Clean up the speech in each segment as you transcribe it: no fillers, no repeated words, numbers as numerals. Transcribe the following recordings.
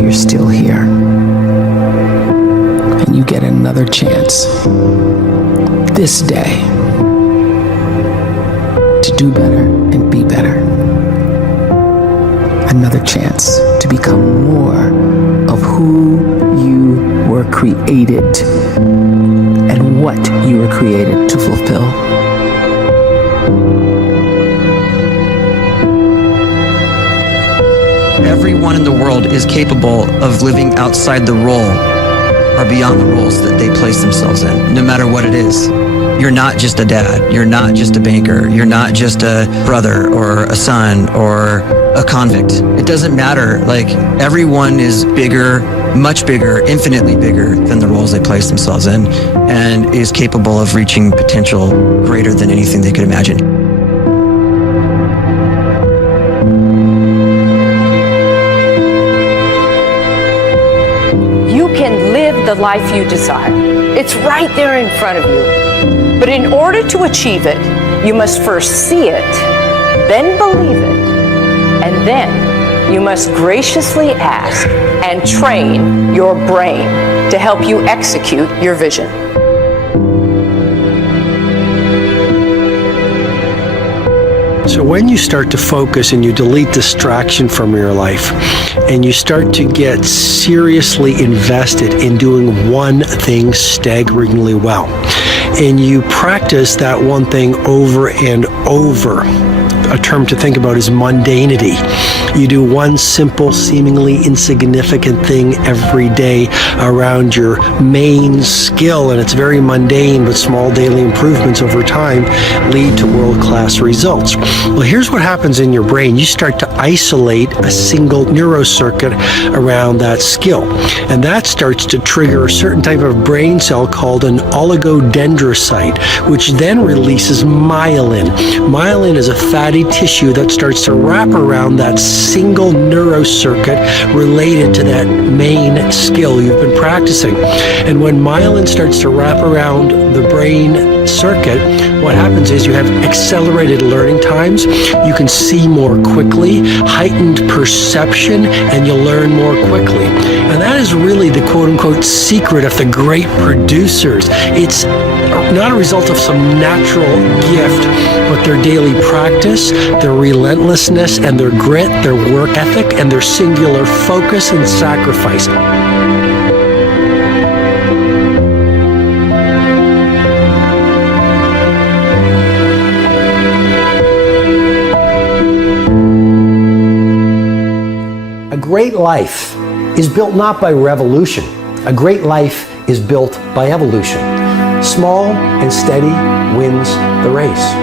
you're still here. And you get another chance this day to do better and be better. Another chance to become more of who you were created and what you were created to fulfill. Everyone in the world is capable of living outside the role or beyond the roles that they place themselves in, no matter what it is. You're not just a dad. You're not just a banker. You're not just a brother or a son or a convict. It doesn't matter. Like, everyone is bigger, much bigger, infinitely bigger than the roles they place themselves in, and is capable of reaching potential greater than anything they could imagine. You can live the life you desire. It's right there in front of you. But in order to achieve it, you must first see it, then believe it, and then you must graciously ask and train your brain to help you execute your vision. So when you start to focus and you delete distraction from your life and you start to get seriously invested in doing one thing staggeringly well, and you practice that one thing over and over, a term to think about is mundanity. You do one simple, seemingly insignificant thing every day around your main skill, and it's very mundane, but small daily improvements over time lead to world-class results. Well, here's what happens in your brain. You start to isolate a single neurocircuit around that skill, and that starts to trigger a certain type of brain cell called an oligodendrocyte, which then releases myelin. Myelin is a fatty tissue that starts to wrap around that single neurocircuit related to that main skill you've been practicing. And when myelin starts to wrap around the brain circuit, what happens is you have accelerated learning times, you can see more quickly, heightened perception, and you'll learn more quickly. And that is really the quote-unquote secret of the great producers. It's not a result of some natural gift, but their daily practice, their relentlessness and their grit, their work ethic, and their singular focus and sacrifice. A great life is built not by revolution. A great life is built by evolution. Small and steady wins the race.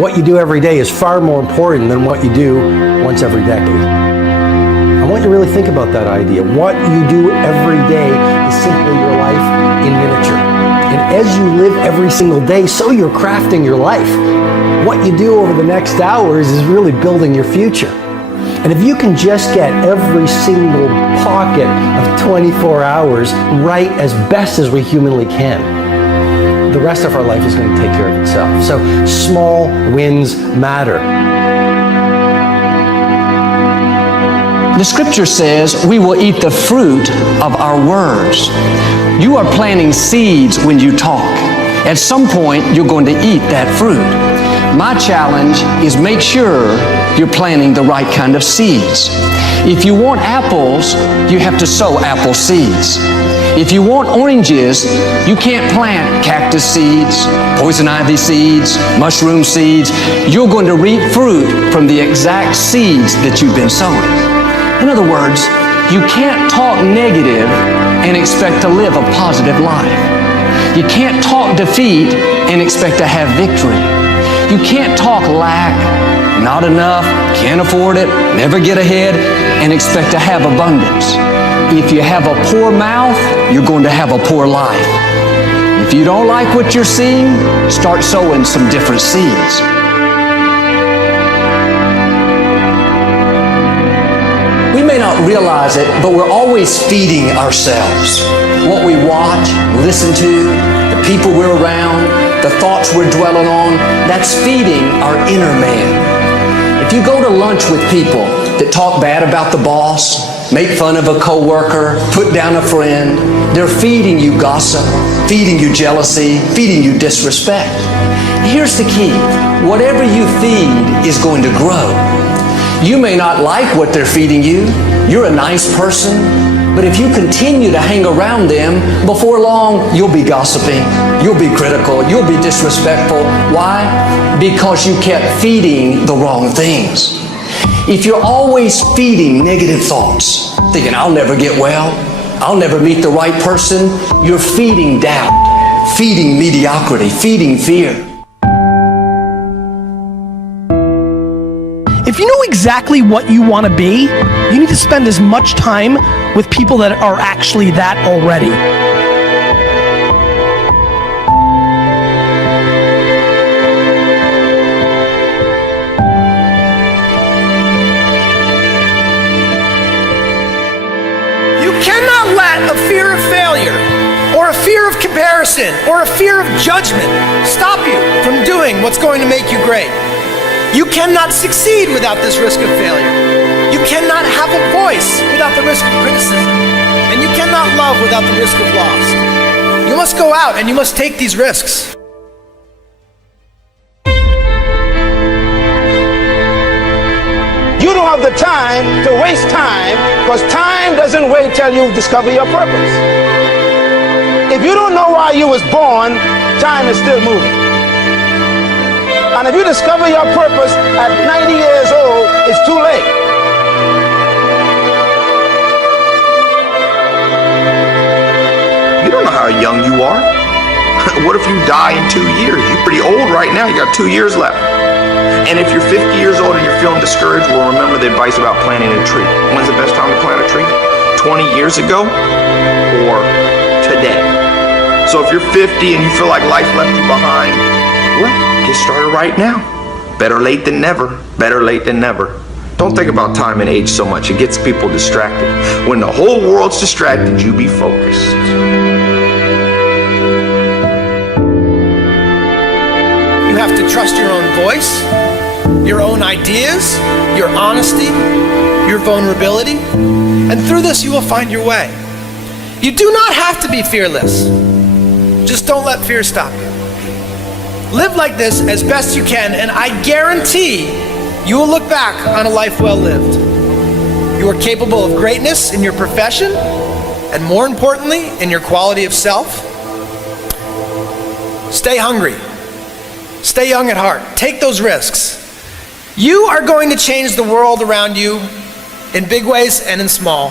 What you do every day is far more important than what you do once every decade. I want you to really think about that idea. What you do every day is simply your life in miniature. And as you live every single day, so you're crafting your life. What you do over the next hours is really building your future. And if you can just get every single pocket of 24 hours right as best as we humanly can, the rest of our life is going to take care of itself. So small wins matter. The scripture says we will eat the fruit of our words. You are planting seeds when you talk. At some point, you're going to eat that fruit. My challenge is make sure you're planting the right kind of seeds. If you want apples, you have to sow apple seeds. If you want oranges, you can't plant cactus seeds, poison ivy seeds, mushroom seeds. You're going to reap fruit from the exact seeds that you've been sowing. In other words, you can't talk negative and expect to live a positive life. You can't talk defeat and expect to have victory. You can't talk lack, not enough, can't afford it, never get ahead, and expect to have abundance. If you have a poor mouth, you're going to have a poor life. If you don't like what you're seeing, start sowing some different seeds. We may not realize it, but we're always feeding ourselves. What we watch, listen to, the people we're around, the thoughts we're dwelling on, that's feeding our inner man. If you go to lunch with people that talk bad about the boss, make fun of a coworker, put down a friend. They're feeding you gossip, feeding you jealousy, feeding you disrespect. Here's the key. Whatever you feed is going to grow. You may not like what they're feeding you. You're a nice person. But if you continue to hang around them, before long, you'll be gossiping. You'll be critical. You'll be disrespectful. Why? Because you kept feeding the wrong things. If you're always feeding negative thoughts, thinking, I'll never get well, I'll never meet the right person, you're feeding doubt, feeding mediocrity, feeding fear. If you know exactly what you want to be, you need to spend as much time with people that are actually that already. You cannot let a fear of failure, or a fear of comparison, or a fear of judgment stop you from doing what's going to make you great. You cannot succeed without this risk of failure. You cannot have a voice without the risk of criticism. And you cannot love without the risk of loss. You must go out and you must take these risks. You don't have the time to waste time, because time doesn't wait till you discover your purpose. If you don't know why you was born, time is still moving. And if you discover your purpose at 90 years old, it's too late. You don't know how young you are. What if you die in 2 years? You're pretty old right now. You got 2 years left. And if you're 50 years old and you're feeling discouraged, well, remember the advice about planting a tree. When's the best time to plant a tree? 20 years ago or today? So if you're 50 and you feel like life left you behind, well, get started right now. Better late than never. Better late than never. Don't think about time and age so much. It gets people distracted. When the whole world's distracted, you be focused. You have to trust your own voice, your own ideas, your honesty, your vulnerability. And through this, you will find your way. You do not have to be fearless. Just don't let fear stop you. Live like this as best you can, and I guarantee you will look back on a life well lived. You are capable of greatness in your profession, and more importantly, in your quality of self. Stay hungry. Stay young at heart. Take those risks. You are going to change the world around you in big ways and in small.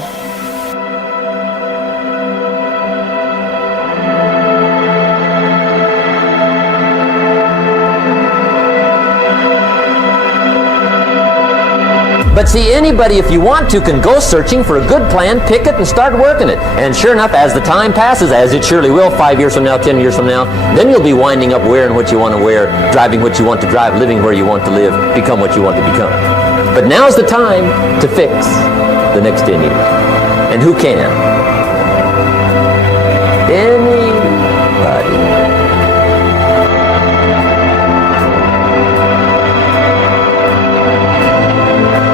But see, anybody, if you want to, can go searching for a good plan, pick it, and start working it. And sure enough, as the time passes, as it surely will, 5 years from now, 10 years from now, then you'll be winding up wearing what you want to wear, driving what you want to drive, living where you want to live, become what you want to become. But now's the time to fix the next 10 years. And who can? Anybody.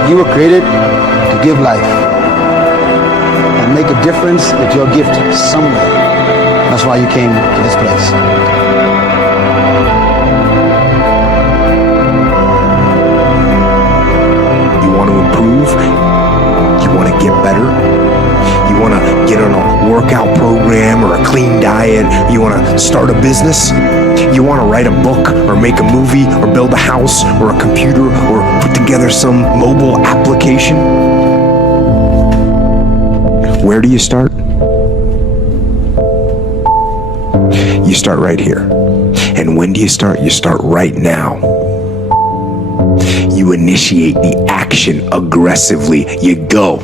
You were created to give life and make a difference with your gift somewhere. That's why you came to this place. You want to improve? You want to get better? You want to get on a workout program or a clean diet? You want to start a business? You want to write a book or make a movie or build a house or a computer or put together some mobile application? Where do you start? You start right here. And when do you start? You start right now. You initiate the action aggressively. You go.